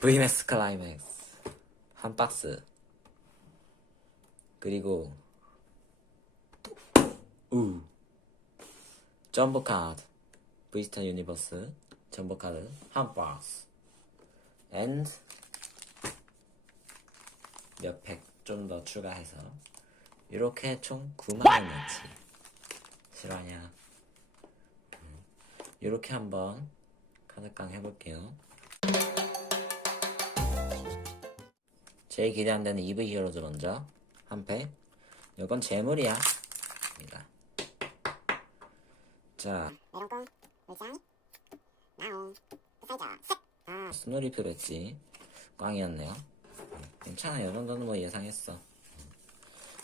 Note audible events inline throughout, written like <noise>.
VMAX 클라이맥스. 한 박스. 그리고 우. 점보 카드. 브이스타 유니버스. 점보 카드. 한 박스. And 몇 팩 좀 더 추가해서 이렇게 총 9만 원어치. 실화냐? 이렇게 한번 카드깡 해볼게요 제일 기대한다는 EV 히어로즈 먼저 한팩. 이건 재물이야. 입니다. 자. 아, 스노리표 랬지. 꽝이었네요. 괜찮아요. 이 정도는 뭐 예상했어.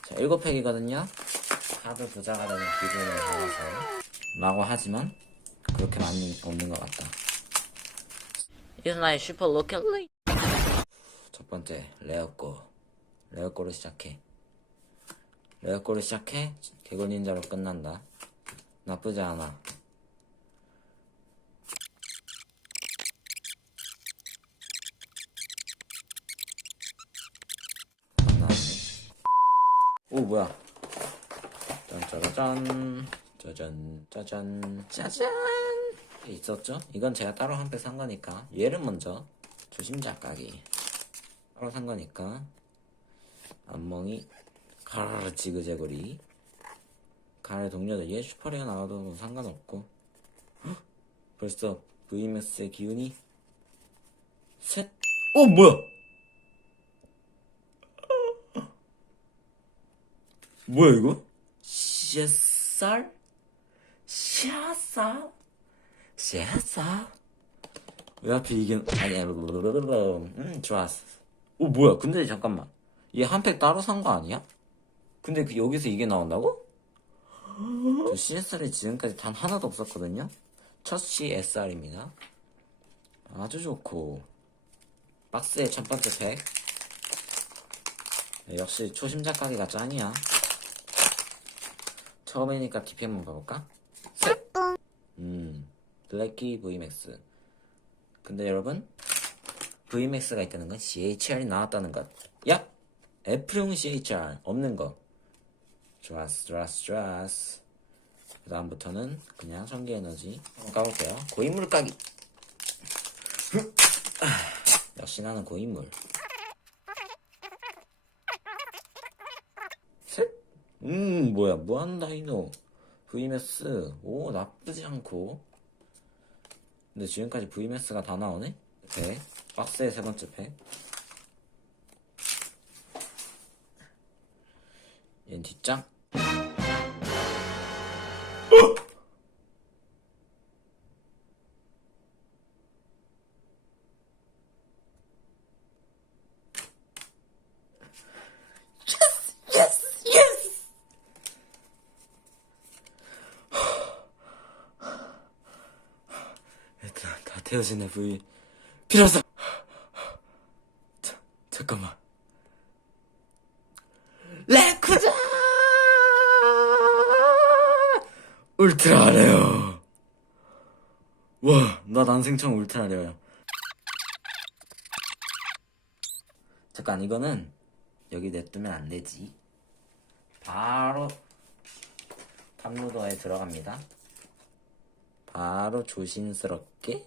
자 7팩이거든요. 하드 부자가 되는 기분을 받아서. 라고 하지만 그렇게 많이 없는 것 같다. My super locally 첫 번째 레어꼬 레어꼬를 시작해. 레어꼬를 시작해. 개굴 닌자로 끝난다. 나쁘지 않아. 오 뭐야? 짠짜라짠 짜잔 짜잔. 짜잔! 있었죠? 이건 제가 따로 한팩산 거니까. 얘를 먼저 조심자 까기 따로 산 거니까 안멍이 가르르 지그재그리 가래 동료들 얘 슈퍼레어 나와도 뭐 상관없고 헉! 벌써 VMS의 기운이 셋 어 뭐야 뭐야 이거? 샤살? 샤살? 샤살? 왜 하필 이게 아니 음 좋았어 오 뭐야 근데 잠깐만 얘 한 팩 따로 산 거 아니야? 근데 그 여기서 이게 나온다고? 저 CSR이 지금까지 단 하나도 없었거든요 첫 CSR입니다 아주 좋고 박스의 첫 번째 팩 네, 역시 초심자 가기가 짱이야 처음이니까 DP 한번 봐볼까? 셋! 음, 블랙키 VMAX. 근데 여러분, VMAX가 있다는 건 CHR이 나왔다는 것. 야! F용 CHR 없는 거. 좋았어, 좋았어, 좋았어. 그 다음부터는 그냥 전기 에너지 한번 까볼게요. 고인물 까기. <laughs> 역시 나는 고인물. 셋! 음 뭐야 무한 다이노 VMS 오 나쁘지 않고 근데 지금까지 VMS가 다 나오네 팩 박스의 세 번째 팩 얘는 뒷장. 일단 다 태워지네 필 요 없어 자, 잠깐만. 레쿠자! 울트라 레어 와나 난생처음 울트라 레어야 잠깐 이거는 여기 냅두면 안 되지. 바로 탑로더에 들어갑니다. 바로 조심스럽게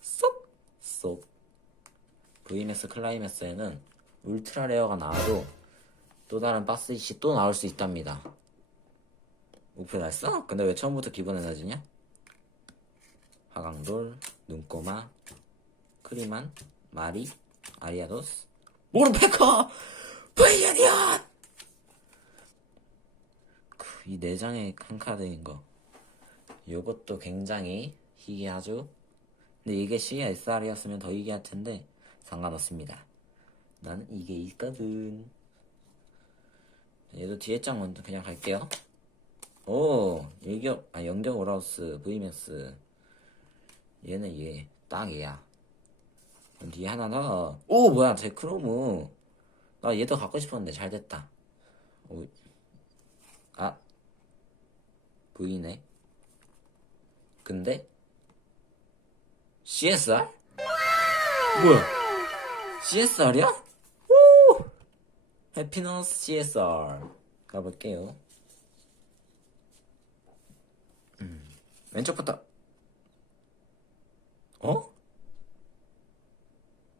쏙! 쏙. VMS 클라이맥스에는 울트라 레어가 나와도 또 다른 박스 이시 또 나올 수 있답니다. 우표 났어? 근데 왜 처음부터 기본 에너지냐? 하강돌, 눈꼬마, 크리만, 마리, 아리아도스, 모르페커! 브이언이언! 이네 장의 한 카드인 거. 요것도 굉장히 희귀하죠. 근데 이게 CSR이었으면 더 희귀할 텐데 상관없습니다. 나는 이게 있거든. 얘도 뒤에 장 먼저 그냥 갈게요. 오, 일격, 아, 영격 오라우스, VMS. 얘는 얘, 딱 얘야. 그럼 뒤에 하나 더. 오, 뭐야, 제 크로무. 나 얘도 갖고 싶었는데 잘 됐다. 오, 아, V네. 근데 CSR? 뭐야? CSR이야? 오! 해피너스 CSR 가볼게요. 음, 왼쪽부터. 어?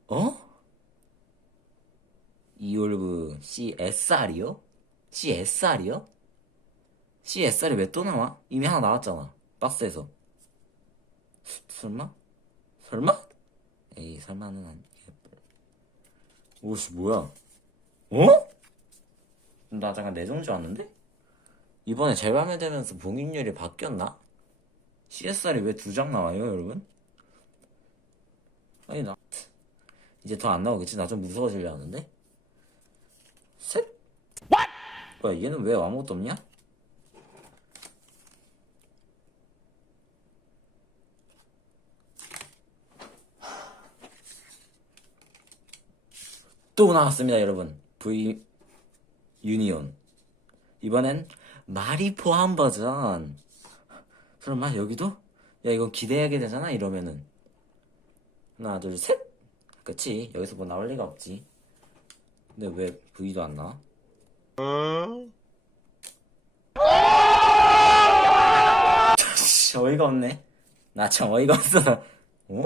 어? 이올브 CSR이요? CSR이요? CSR이 왜 또 나와? 이미 하나 나왔잖아. 박스에서. 설마? 설마? 에이, 설마는 안. 오씨, 뭐야? 어? 나 잠깐 내정 줄 왔는데? 이번에 재발매 되면서 봉인율이 바뀌었나? CSR이 왜 두 장 나와요, 여러분? 아니, 나. 이제 더 안 나오겠지? 나 좀 무서워지려 하는데? 셋! 뭐야, 얘는 왜 아무것도 없냐? 또 나왔습니다, 여러분. V 유니온. 이번엔 말이 포함 버전. 설마 여기도? 야, 이거 기대하게 되잖아, 이러면은. 하나, 둘, 셋! 그치? 여기서 뭐 나올 리가 없지. 근데 왜 V도 안 나와? 씨, 어이가 없네. 나 참 어이가 없어. 어?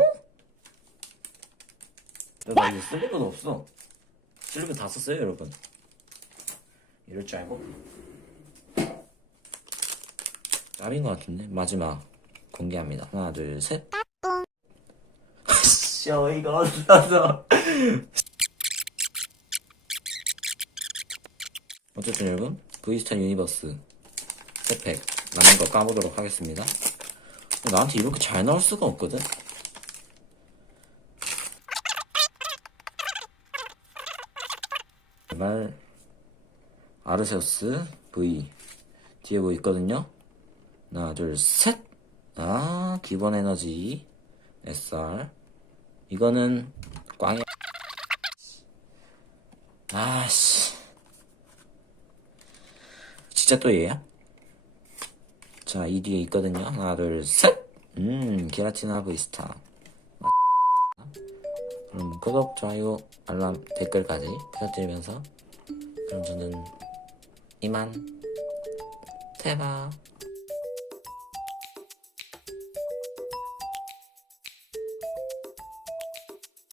야, 나 이거 쓸 리가도 없어. 쓸 리가 다 썼어요, 여러분. 이럴 줄 알고. 짭인 것 같은데? 마지막. 공개합니다. 하나, 둘, 셋. <laughs> 씨, 어이가 없어서. <laughs> 어쨌든 여러분, 브이스타 유니버스 세팩 남은 거 까보도록 하겠습니다. 나한테 이렇게 잘 나올 수가 없거든? 제발 아르세우스 V 뒤에 뭐 있거든요? 하나 둘셋 아 기본 에너지 SR 이거는 꽝이 아씨 진짜 또 얘야? 자, 이 뒤에 있거든요. 하나, 둘, 셋! 음, 게라티나 브이스타. 그럼 구독, 좋아요, 알람, 댓글까지 부탁드리면서 그럼 저는 이만 태바